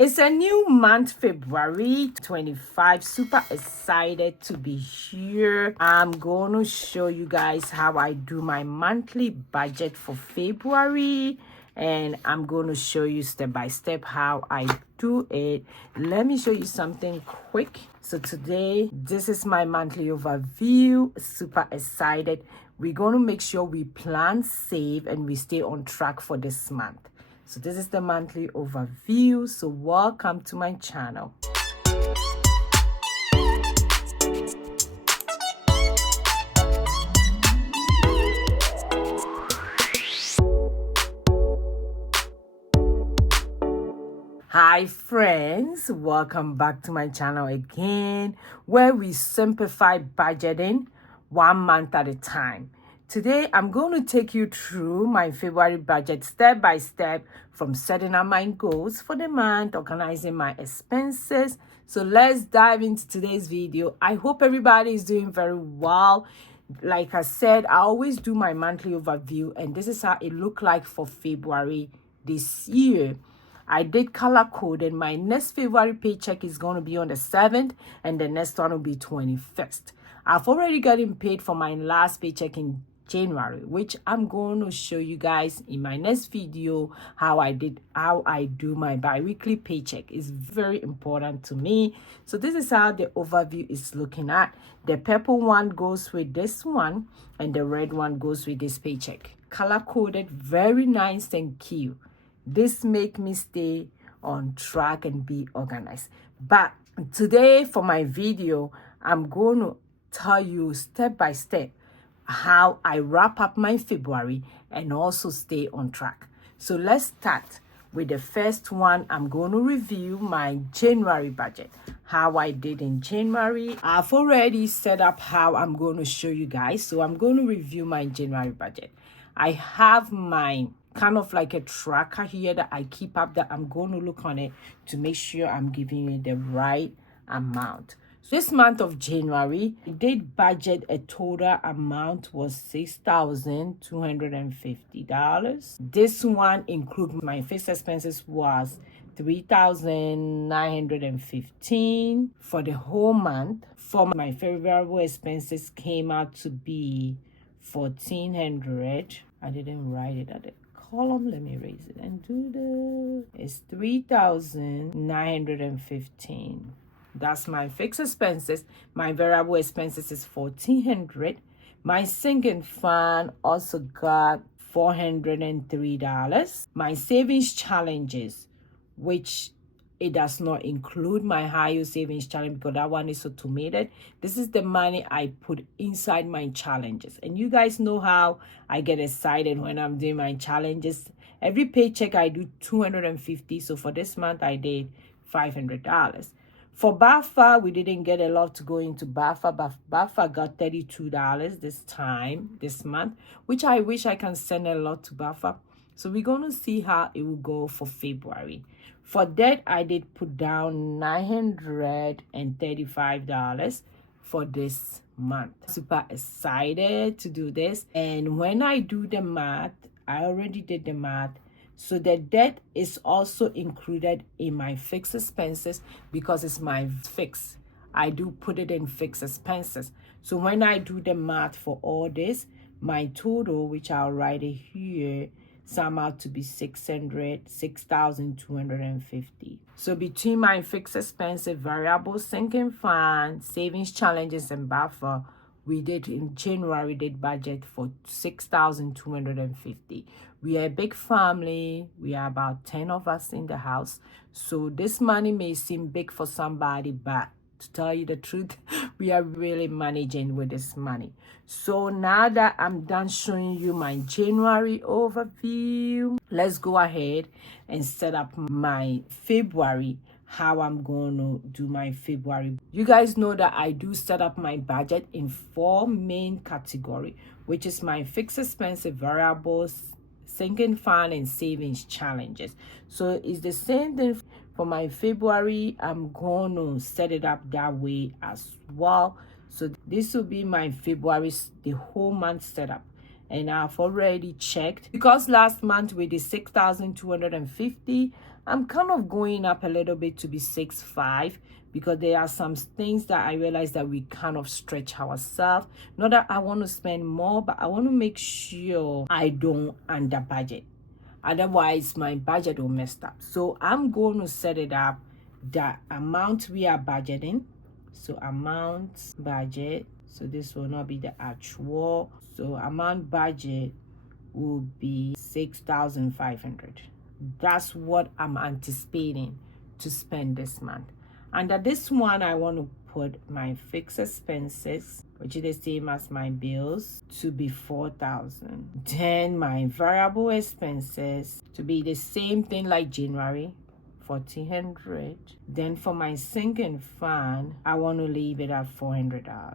It's a new month, February 25. Super excited to be here. I'm going to show you guys how I do my monthly budget for February. And I'm going to show you step by step how I do it. Let me show you something quick. So today, this is my monthly overview. Super excited. We're going to make sure we plan, save, and we stay on track for this month. So this is the monthly overview. So welcome to my channel. Hi friends, welcome back to my channel again, where we simplify budgeting 1 month at a time. Today, I'm going to take you through my February budget step by step, from setting up my goals for the month, organizing my expenses. So let's dive into today's video. I hope everybody is doing very well. Like I said, I always do my monthly overview, and this is how it looked like for February this year. I did color code, and my next February paycheck is going to be on the 7th, and the next one will be 21st. I've already gotten paid for my last paycheck in January, which I'm going to show you guys in my next video how I do my bi-weekly paycheck. It's very important to me. So this is how the overview is looking at. The purple one goes with this one, and the red one goes with this paycheck. Color coded, very nice and cute. This make me stay on track and be organized. But today for my video, I'm going to tell you step by step how I wrap up my February and also stay on track. So let's start with the first one. I'm going to review my January budget, how I did in January. I've already set up how I'm going to show you guys. So I'm going to review my January budget. I have my kind of like a tracker here that I keep up, that I'm going to look on it to make sure I'm giving you the right amount. So this month of January, I did budget a total amount was $6,250. This one include my fixed expenses was $3,915 for the whole month. For my variable expenses came out to be $1,400. I didn't write it at the column. Let me erase it and do it's $3,915. That's my fixed expenses. My variable expenses is $1,400. My sinking fund also got $403. My savings challenges, which it does not include my higher savings challenge because that one is automated. This is the money I put inside my challenges. And you guys know how I get excited when I'm doing my challenges. Every paycheck I do $250. So for this month I did $500. For BAFA, we didn't get a lot to go into BAFA, but BAFA got $32 this month, which I wish I can send a lot to BAFA. So we're going to see how it will go for February. For debt, I did put down $935 for this month. Super excited to do this. And when I do the math, I already did the math. So the debt is also included in my fixed expenses because it's my fix. I do put it in fixed expenses. So when I do the math for all this, my total, which I'll write it here, sum out to be $6,250. So between my fixed expenses, variable sinking fund, savings challenges, and buffer, we did in January did budget for $6,250. We are a big family. We are about 10 of us in the house. So this money may seem big for somebody, but to tell you the truth, we are really managing with this money. So now that I'm done showing you my January overview, let's go ahead and set up my February, how I'm going to do my February. You guys know that I do set up my budget in 4 main categories, which is my fixed expense, variables, sinking fund, and savings challenges. So it's the same thing for my February. I'm going to set it up that way as well. So this will be my February, the whole month setup. And I've already checked because last month we did $6,250. I'm kind of going up a little bit to be 6.5 because there are some things that I realize that we kind of stretch ourselves. Not that I want to spend more, but I want to make sure I don't under budget. Otherwise, my budget will mess up. So I'm going to set it up the amount we are budgeting. So amount budget. So this will not be the actual. So amount budget will be 6,500. That's what I'm anticipating to spend this month. Under this one, I want to put my fixed expenses, which is the same as my bills, to be 4,000. Then my variable expenses to be the same thing like January, 1,400. Then for my sinking fund, I want to leave it at $400.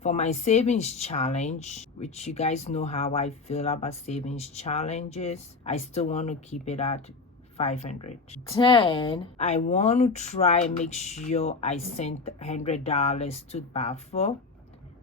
For my savings challenge, which you guys know how I feel about savings challenges, I still want to keep it at 500. Then I want to try and make sure I send $100 to Bafo.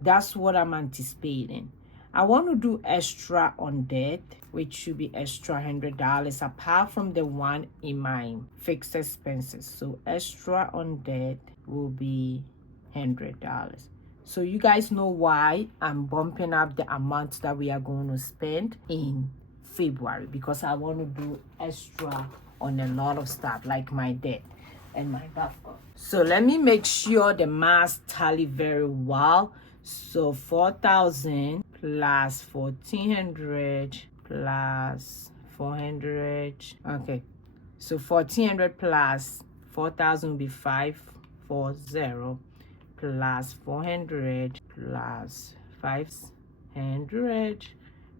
That's what I'm anticipating. I want to do extra on debt, which should be extra $100 apart from the one in my fixed expenses. So extra on debt will be $100. So you guys know why I'm bumping up the amount that we are going to spend in February, because I want to do extra on a lot of stuff like my debt and my buffer. So let me make sure the math tally very well. So 4,000 plus 1,400 plus 400. Okay, so 1,400 plus 4,000 will be 540 plus 400 plus 500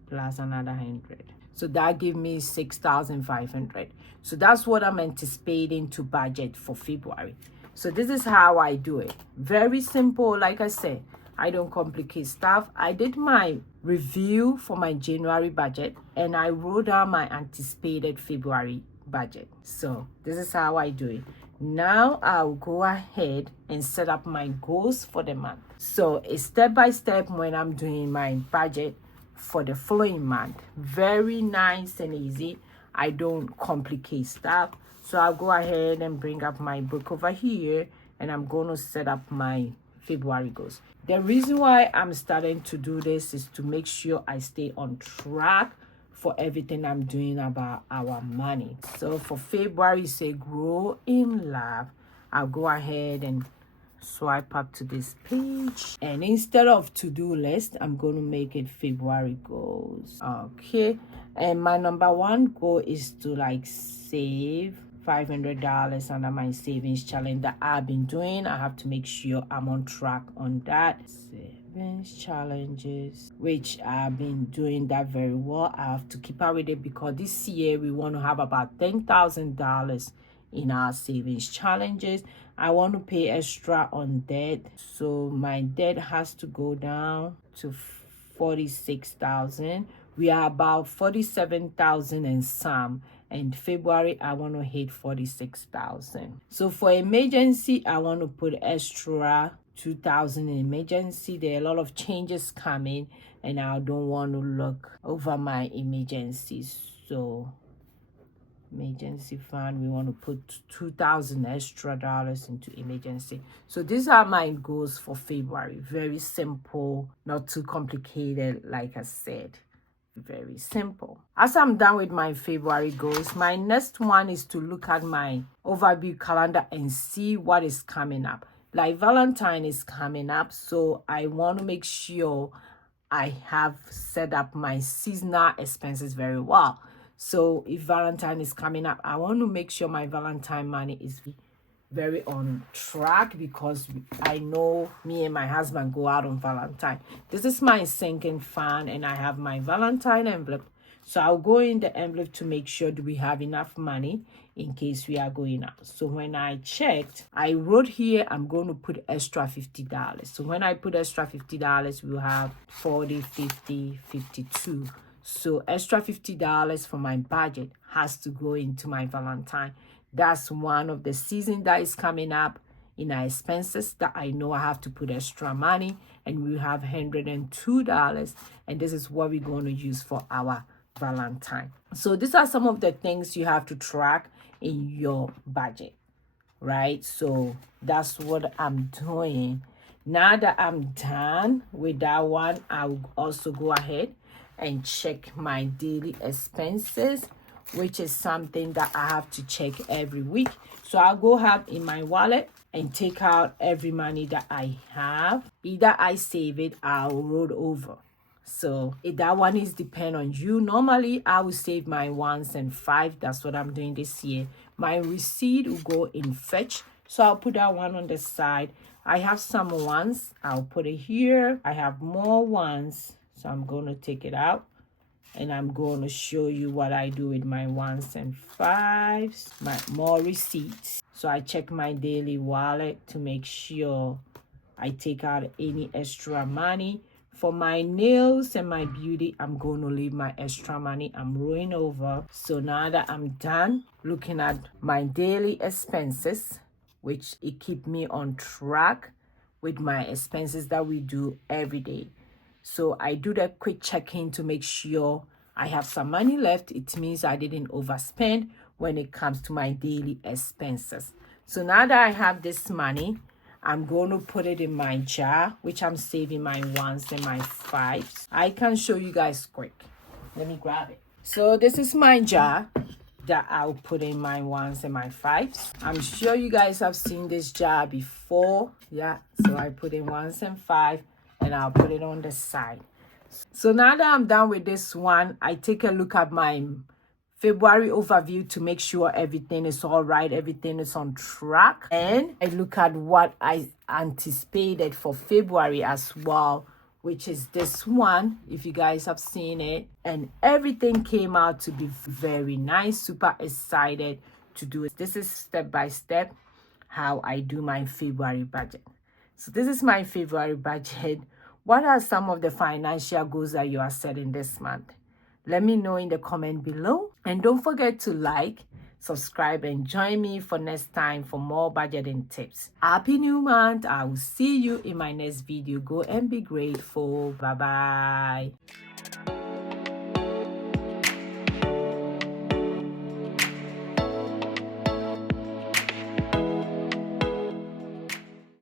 plus another 100. So that gives me 6,500. So that's what I'm anticipating to budget for February. So this is how I do it. Very simple. Like I said, I don't complicate stuff. I did my review for my January budget and I wrote down my anticipated February budget. So this is how I do it. Now I'll go ahead and set up my goals for the month. So it's step by step when I'm doing my budget for the following month. Very nice and easy. I don't complicate stuff. So I'll go ahead and bring up my book over here and I'm going to set up my February goals. The reason why I'm starting to do this is to make sure I stay on track for everything I'm doing about our money. So for February, say grow in love. I'll go ahead and swipe up to this page, and instead of to-do list, I'm going to make it February goals. Okay, and my number one goal is to like save $500 under my savings challenge that I've been doing. I have to make sure I'm on track on that. Savings challenges, which I've been doing that very well. I have to keep up with it because this year we want to have about $10,000 in our savings challenges. I want to pay extra on debt, so my debt has to go down to 46,000. We are about 47,000 and some. And February, I want to hit 46,000. So for emergency, I want to put extra 2,000 in emergency. There are a lot of changes coming, and I don't want to look over my emergencies. So emergency fund, we want to put 2,000 extra dollars into emergency. So these are my goals for February. Very simple, not too complicated. Like I said, very simple. As I'm done with my February goals, my next one is to look at my overview calendar and see what is coming up. Like Valentine is coming up, so I want to make sure I have set up my seasonal expenses very well. So if Valentine is coming up, I want to make sure my Valentine money is very on track, because I know me and my husband go out on Valentine. This is my sinking fund, and I have my Valentine envelope. So I'll go in the envelope to make sure that we have enough money in case we are going out. So when I checked, I wrote here, I'm going to put extra $50. So when I put extra $50, we'll have 40, 50, 52. So extra $50 for my budget has to go into my Valentine. That's one of the season that is coming up in our expenses that I know I have to put extra money, and we have $102, and this is what we're going to use for our Valentine. So these are some of the things you have to track in your budget, right? So that's what I'm doing. Now that I'm done with that one, I'll also go ahead and check my daily expenses, which is something that I have to check every week. So I'll go have in my wallet and take out every money that I have. Either I save it, I'll roll over. So that one is depend on you. Normally, I will save my ones and five. That's what I'm doing this year. My receipt will go in fetch. So I'll put that one on the side. I have some ones. I'll put it here. I have more ones. So I'm going to take it out. And I'm going to show you what I do with my ones and fives. My more receipts. So I check my daily wallet to make sure I take out any extra money. For my nails and my beauty, I'm going to leave my extra money. I'm rolling over. So now that I'm done looking at my daily expenses, which it keep me on track with my expenses that we do every day. So I do that quick check-in to make sure I have some money left. It means I didn't overspend when it comes to my daily expenses. So now that I have this money, I'm going to put it in my jar, which I'm saving my ones and my fives. I can show you guys quick. Let me grab it. So this is my jar that I'll put in my ones and my fives. I'm sure you guys have seen this jar before. Yeah, so I put in ones and five and I'll put it on the side. So now that I'm done with this one, I take a look at my February overview to make sure everything is all right, everything is on track. And I look at what I anticipated for February as well, which is this one, if you guys have seen it. And everything came out to be very nice, super excited to do it. This is step by step how I do my February budget. So this is my February budget. What are some of the financial goals that you are setting this month? Let me know in the comment below. And don't forget to like, subscribe, and join me for next time for more budgeting tips. Happy new month. I will see you in my next video. Go and be grateful. Bye-bye.